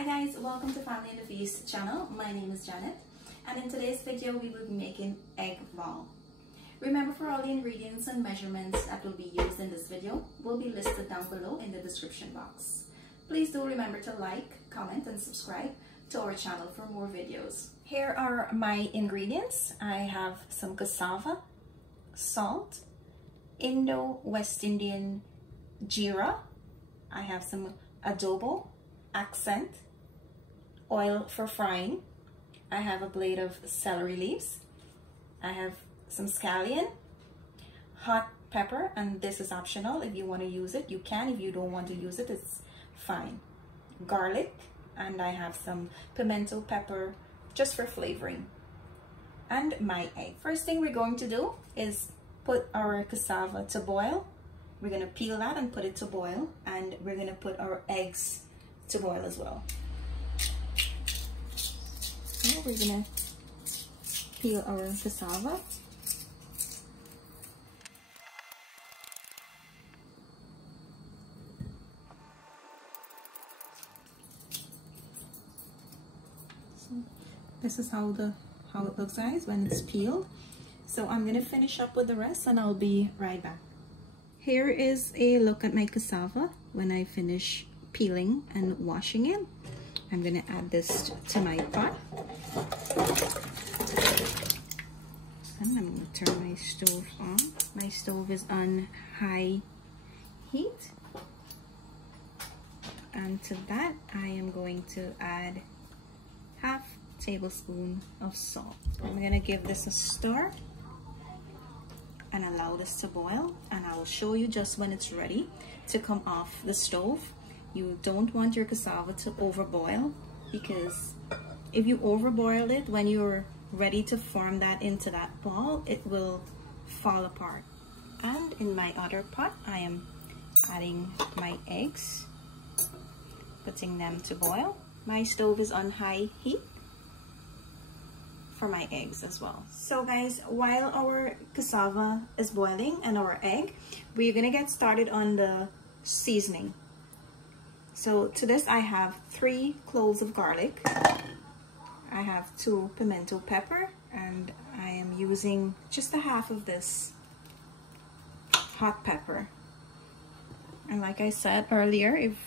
Hi guys, welcome to Family and the Feast channel. My name is Janet, and in today's video we will be making egg ball. Remember, for all the ingredients and measurements that will be used in this video will be listed down below in the description box. Please do remember to like, comment and subscribe to our channel for more videos. Here are my ingredients. I have some cassava, salt, Indo-West Indian Geera. I have some adobo, accent, oil for frying. I have a blade of celery leaves. I have some scallion, hot pepper, and this is optional. If you want to use it, you can. If you don't want to use it, it's fine. Garlic, and I have some pimento pepper just for flavoring. And my egg. First thing we're going to do is put our cassava to boil. We're going to peel that and put it to boil, and we're going to put our eggs to boil as well. So we're going to peel our cassava. So this is how it looks, guys, when it's peeled. So I'm going to finish up with the rest and I'll be right back. Here is a look at my cassava when I finish peeling and washing it. I'm going to add this to my pot. And I'm going to turn my stove on. My stove is on high heat. And to that, I am going to add half tablespoon of salt. I'm going to give this a stir and allow this to boil, and I will show you just when it's ready to come off the stove. You don't want your cassava to overboil, because if you overboil it when you're ready to form that into that ball, it will fall apart. And in my other pot, I am adding my eggs, putting them to boil. My stove is on high heat for my eggs as well. So guys, while our cassava is boiling and our egg, we're gonna get started on the seasoning. So to this, I have 3 cloves of garlic. I have 2 pimento pepper, and I am using just a half of this hot pepper. And like I said earlier, if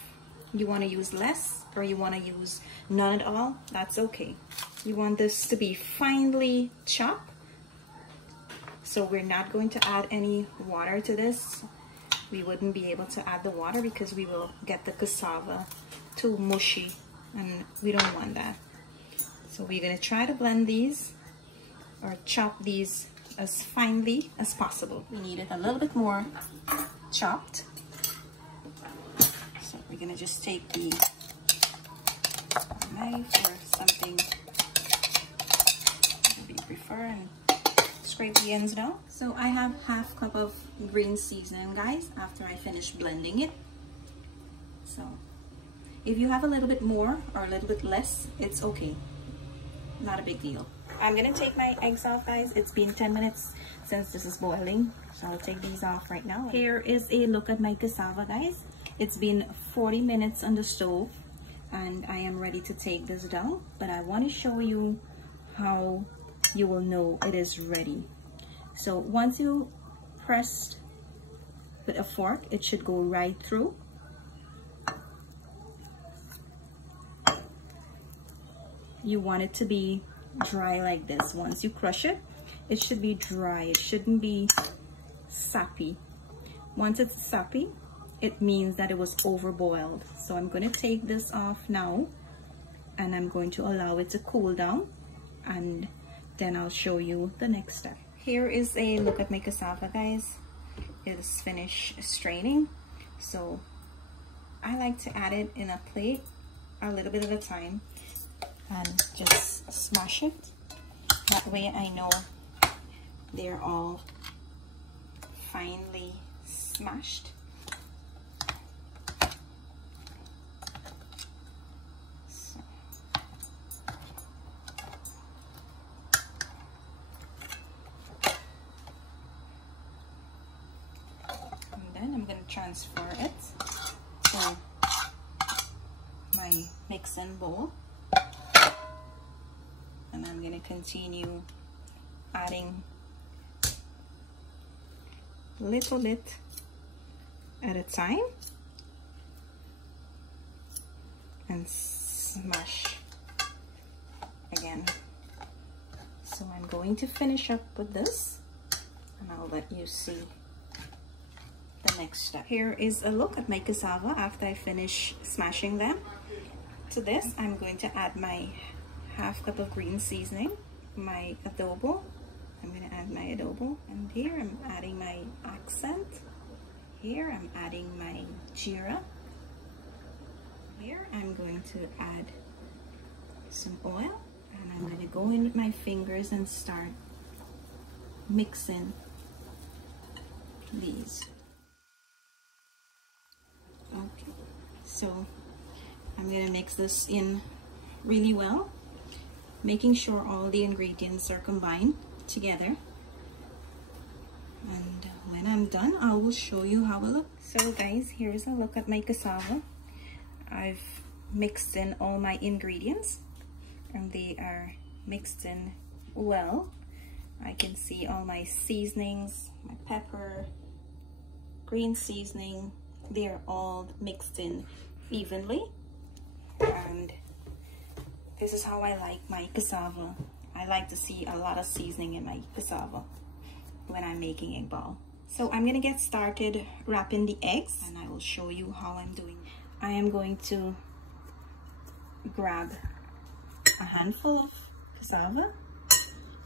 you want to use less or you want to use none at all, that's okay. You want this to be finely chopped, so we're not going to add any water to this. We wouldn't be able to add the water because we will get the cassava too mushy, and we don't want that. So we're going to try to blend these or chop these as finely as possible. We need it a little bit more chopped. So we're going to just take the knife or something we prefer and scrape the ends down. So I have half cup of green seasoning, guys, after I finish blending it. So if you have a little bit more or a little bit less, it's okay. Not a big deal. I'm gonna take my eggs off, guys. It's been 10 minutes since this is boiling, so I'll take these off right now. Here is a look at my cassava, guys. It's been 40 minutes on the stove, and I am ready to take this down, but I want to show you how you will know it is ready. So once you press with a fork, it should go right through. You want it to be dry like this. Once you crush it, it should be dry. It shouldn't be sappy. Once it's sappy, it means that it was overboiled. So I'm going to take this off now, and I'm going to allow it to cool down, and then I'll show you the next step. Here is a look at my cassava, guys. It is finished straining. So I like to add it in a plate a little bit at a time and just smash it. That way I know they're all finely smashed. I'm going to transfer it to my mixing bowl, and I'm going to continue adding little bit at a time and smash again. So I'm going to finish up with this, and I'll let you see the next step. Here is a look at my cassava after I finish smashing them. To this, I'm going to add my half cup of green seasoning, my adobo. I'm going to add my adobo, and here I'm adding my accent. Here I'm adding my Geera. Here I'm going to add some oil, and I'm going to go in with my fingers and start mixing these. Okay, so I'm going to mix this in really well, making sure all the ingredients are combined together. And when I'm done, I will show you how it looks. So guys, here's a look at my cassava. I've mixed in all my ingredients and they are mixed in well. I can see all my seasonings, my pepper, green seasoning, they're all mixed in evenly. And this is how I like my cassava. I like to see a lot of seasoning in my cassava when I'm making egg ball. So I'm gonna get started wrapping the eggs, and I will show you how I'm doing. I am going to grab a handful of cassava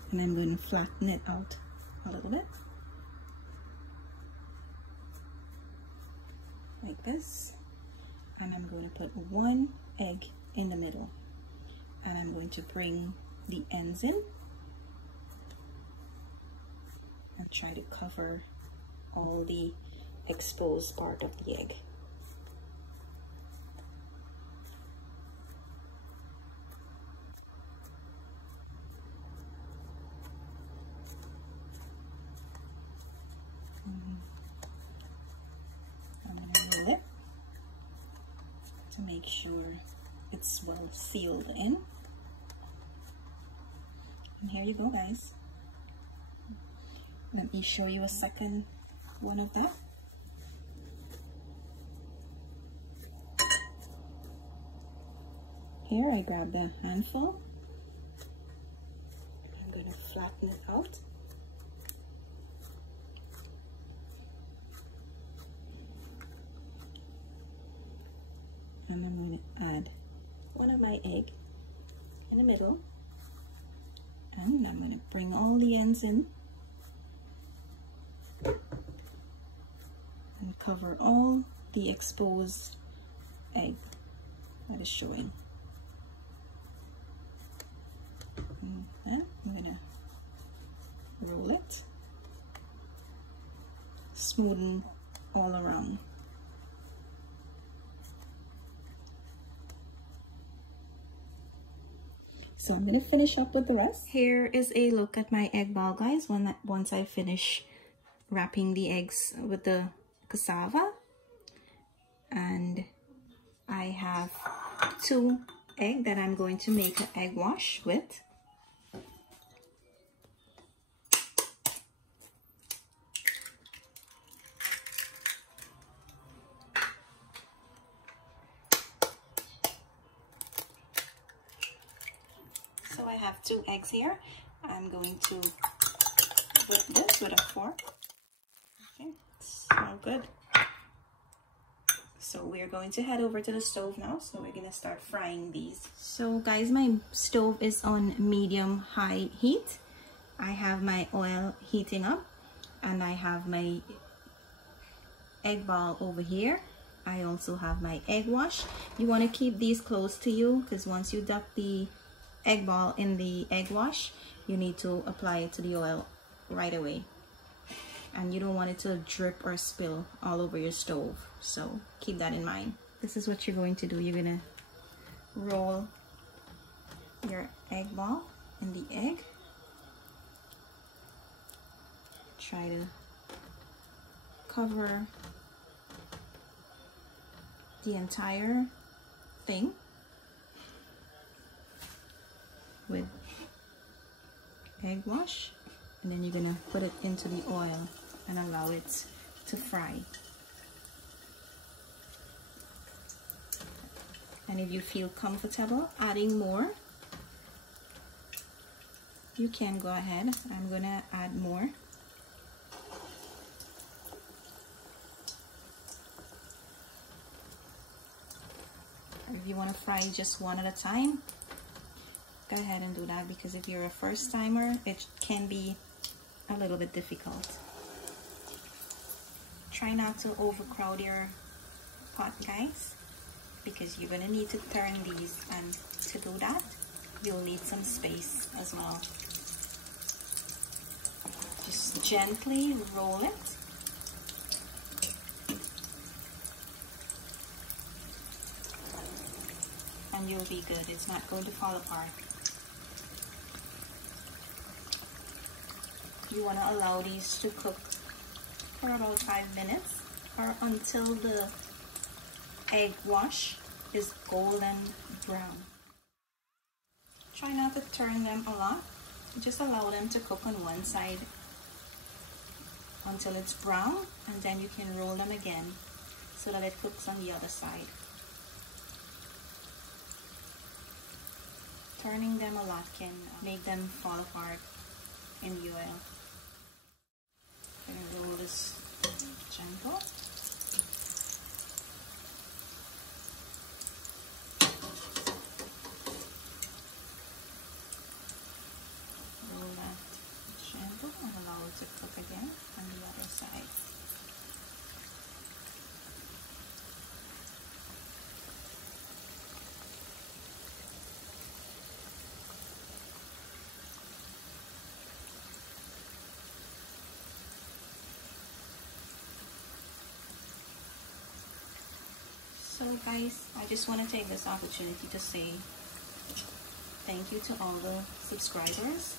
and I'm going to flatten it out a little bit like this, and I'm going to put one egg in the middle, and I'm going to bring the ends in and try to cover all the exposed part of the egg. I'm going to roll it to make sure it's well sealed in. And here you go, guys. Let me show you a second one of that. Here I grabbed a handful. I'm going to flatten it out. And I'm going to add one of my egg in the middle, and I'm going to bring all the ends in and cover all the exposed egg that is showing. And then I'm going to roll it, smoothen all around. So I'm going to finish up with the rest. Here is a look at my egg ball, guys, once I finish wrapping the eggs with the cassava. And I have 2 eggs that I'm going to make an egg wash with. So I have 2 eggs here. I'm going to whip this with a fork. Okay, it's all good. So we're going to head over to the stove now. So we're gonna start frying these. So guys, my stove is on medium-high heat. I have my oil heating up, and I have my egg ball over here. I also have my egg wash. You want to keep these close to you, because once you dip the egg ball in the egg wash, you need to apply it to the oil right away, and you don't want it to drip or spill all over your stove, so keep that in mind. This is what you're going to do. You're gonna roll your egg ball in the egg, try to cover the entire thing with egg wash, and then you're gonna put it into the oil and allow it to fry. And if you feel comfortable adding more, you can go ahead. I'm gonna add more. Or if you want to fry just one at a time, go ahead and do that, because if you're a first timer, it can be a little bit difficult. Try not to overcrowd your pot, guys, because you're gonna need to turn these, and to do that you'll need some space as well. Just gently roll it. And you'll be good. It's not going to fall apart. You want to allow these to cook for about 5 minutes, or until the egg wash is golden brown. Try not to turn them a lot. Just allow them to cook on one side until it's brown, and then you can roll them again so that it cooks on the other side. Turning them a lot can make them fall apart in the oil. I'm gonna roll this gentle. Roll that gentle and allow it to cook again on the other side. So guys, I just want to take this opportunity to say thank you to all the subscribers.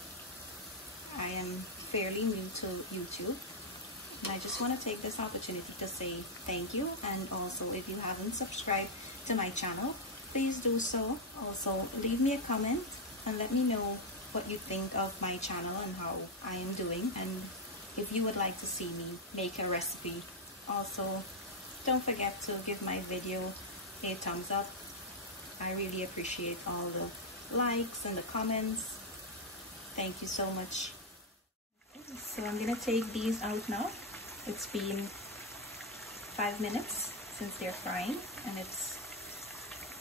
I am fairly new to YouTube, and I just want to take this opportunity to say thank you. And also, if you haven't subscribed to my channel, please do so. Also, leave me a comment and let me know what you think of my channel and how I am doing, and if you would like to see me make a recipe. Also, don't forget to give my video a thumbs up. I really appreciate all the likes and the comments. Thank you so much. So I'm gonna take these out now. It's been 5 minutes since they're frying, and it's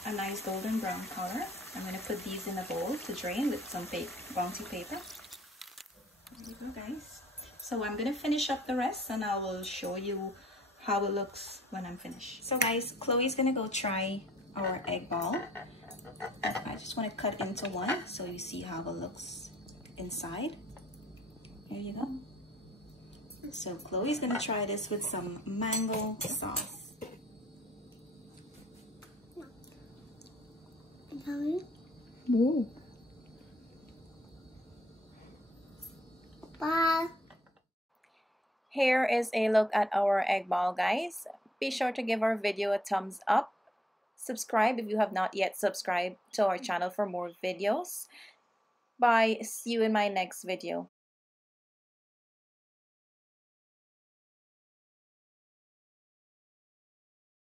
a nice golden brown color. I'm gonna put these in a bowl to drain with some bounty paper. There you go, guys. So I'm gonna finish up the rest, and I will show you how it looks when I'm finished. So guys, Chloe's gonna go try our egg ball. I just want to cut into one so you see how it looks inside. There you go. So Chloe's gonna try this with some mango sauce. Whoa. Bye. Here is a look at our egg ball, guys. Be sure to give our video a thumbs up. Subscribe if you have not yet subscribed to our channel for more videos. Bye. See you in my next video.